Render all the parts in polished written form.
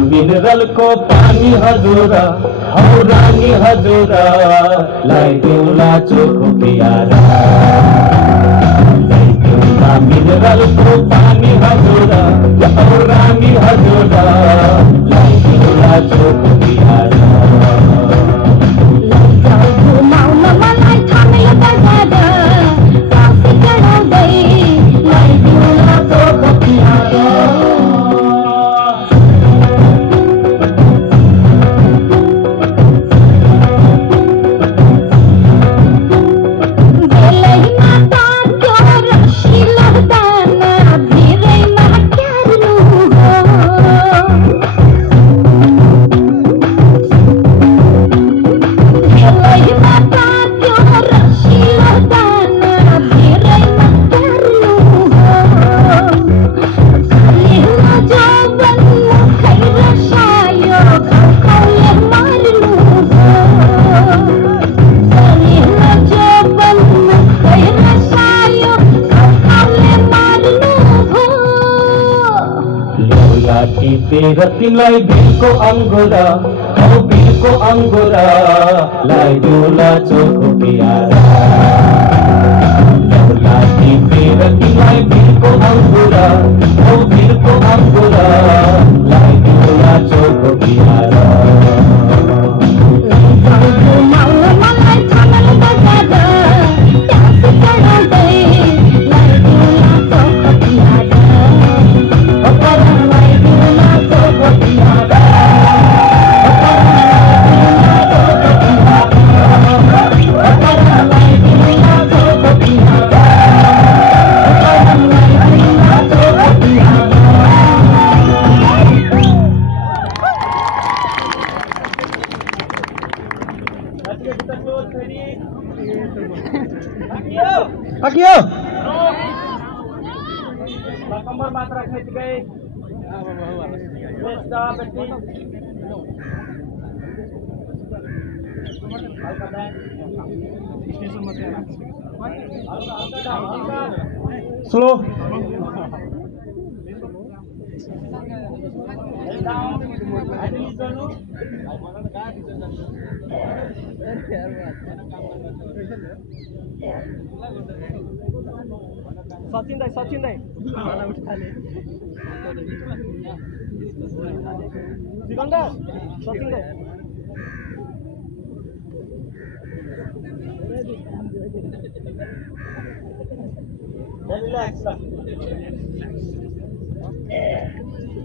Mineral को पानी हजुरा हौ रानी हजुरा लाई देउला चोखो पियारा लाई देउला मिनरल को पानी हजुरा हौ रानी हजुरा लाई देउला चोखो पियारा रतिलाई बिलको अंगोरा हौ बिलको अंगोरा लाई देउला चोखो पियारा लाटी रतिलाई बिलको अंगोरा हौ बिलको अंगोरा लाई देउला चोखो पियारा Akio. Kamar matrak na tigay. Let's stop at Slow. Sachin Dai Sikandar Sachin Dai relax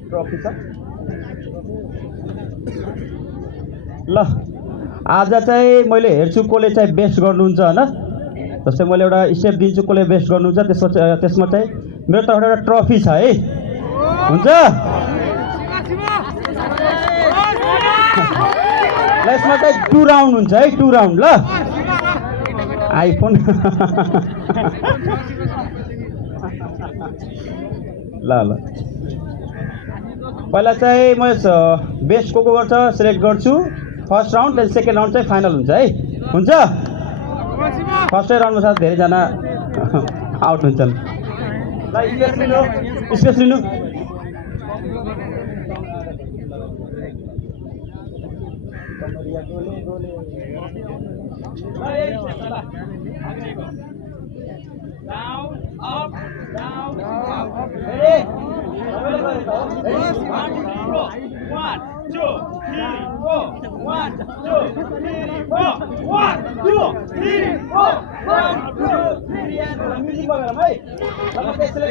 trophy छ ल आज चाहिँ मैले हेर्छु कसले चाहिँ बेस्ट गर्नुहुन्छ होइन जस्तै मैले एउटा स्टेप दिन्छु कसले बेस्ट गर्नुहुन्छ त्यसमा चाहिँ मेरो तर्फबाट एउटा ट्रफी छ है हुन्छ ल यसमा चाहिँ 2 राउन्ड हुन्छ है 2 राउन्ड ल आइफोन ल पहिला चाहिँ म बेस्ट को गर्छ सिलेक्ट गर्छु फर्स्ट राउन्ड त्यहाँदेखि सेकेन्ड राउन्ड चाहिँ फाइनल हुन्छ है हुन्छ फर्स्टै राउन्डमा साथ धेरैजना आउट हुन्छन् ल स्पेस लिनु Down, up, down, up. Ready? 1, 2, 3, 4. 1, 2, 3, 4. 1, 2, 3, 4. 1, 2, 3. Music बगाएर है ल त्यसले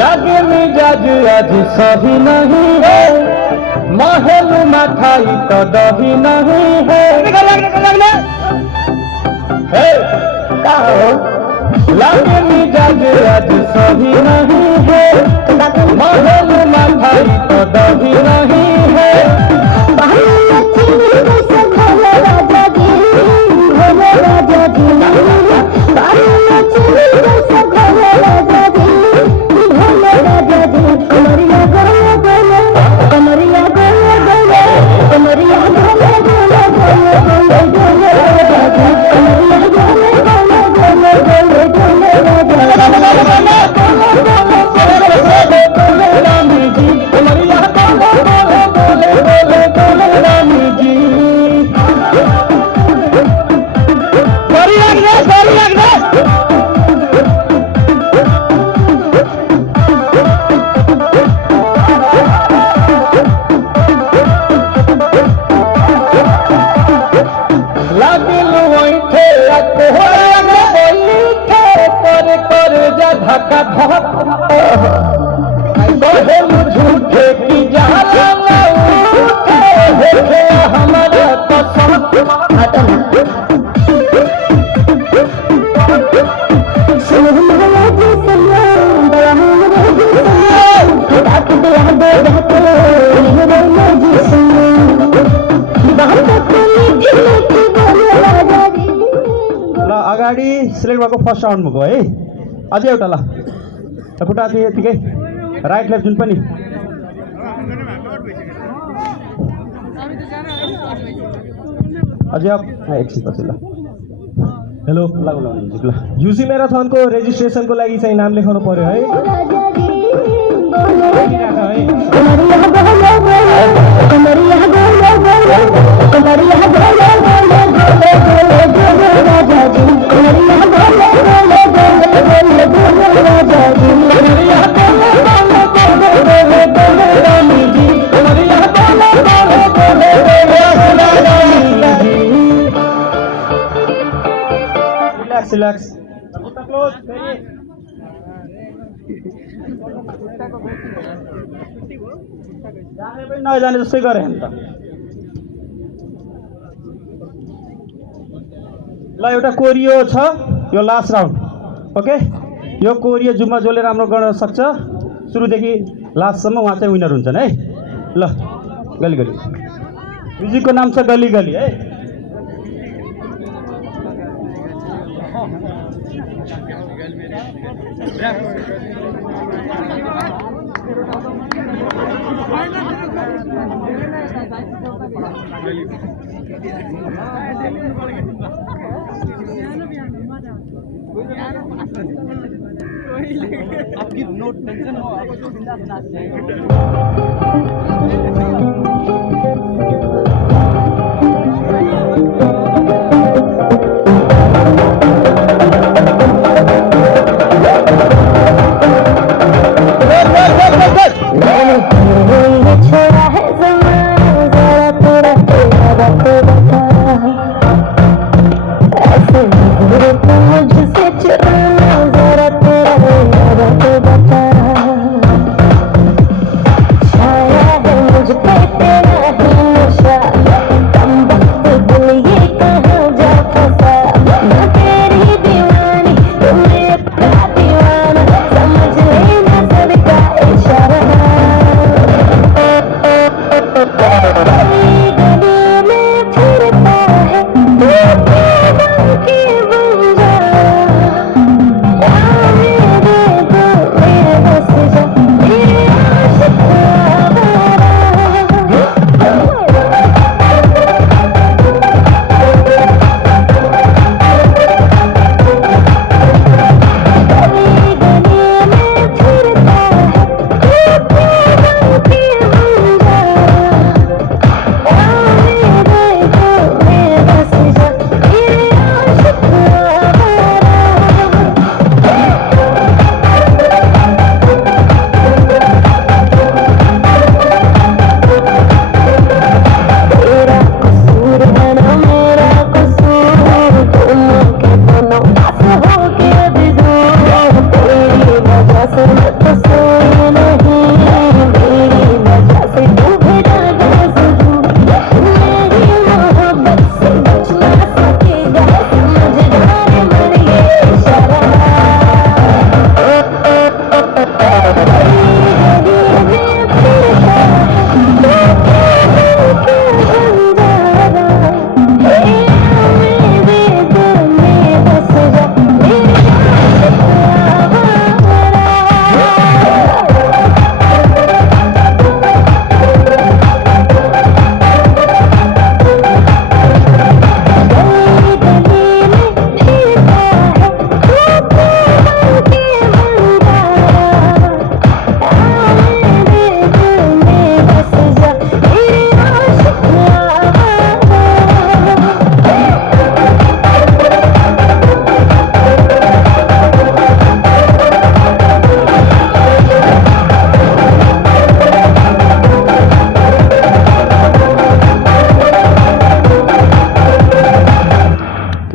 लागे मिजाज आज सही नहीं है महल में खाई तो दही नहीं है लागे मिजाज आज सही नहीं है महल में खाई तो दही नहीं है झूठे की हमारा ल अगाडि सिलेक्ट भएको फर्स्ट राउन्डमा गयो है अझै एउटा ल खुट्टा चाहिँ यतिकै राइट लेफ्ट जुन पनि अझै एकछिन पछि ल हेलो लागु ल युसी म्याराथनको रेजिस्ट्रेसनको लागि चाहिँ नाम लेखाउनु पर्यो है Relax. नजाने जस्तै गरे नि त ल एउटा कोरियो छ यो लास्ट राउन्ड ओके यो कोरियो जुम्मा जसले राम्रो गर्न सक्छ सुरुदेखि लास्टसम्म उहाँ चाहिँ विनर हुन्छन् है ल गली गली म्युजिकको नाम छ गली गली है छोड़ा है ज़माना ज़रा थोड़ा तेरा बता ऐसे नजर तो मुझसे चुराना ज़रा तेरा बता छाया है मुझ पे तेरा ही नशा कम वक्त दिल ये कहाँ जा फंसा मैं तेरी दीवानी तू मेरा दीवाना समझ लेना सबका इशारा गली गली में फिरता है तू की बंजारा मेरे दिल मेरे बस जा मेरे आशिक गली गली में फिरता है तू की बंजारा मेरे बस जा मेरे आशिक तेरा कसूर है ना मेरा कसूर दोनों के दोनों पास हो के अभी दूर तेरी वजह से मैं तो सोई नहीं मेरी वजह से तू भी डर मेरी मोहब्बत से बच ना सकेगा समझ जाने मन ये इशारा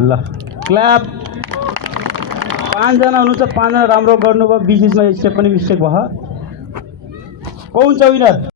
ल क्ल्याप पाँचजना हुनुहुन्छ पाँचजना राम्रो गर्नुभयो बिच बिचमा स्टेप पनि मिस्टेक भयो को हुन्छ विनर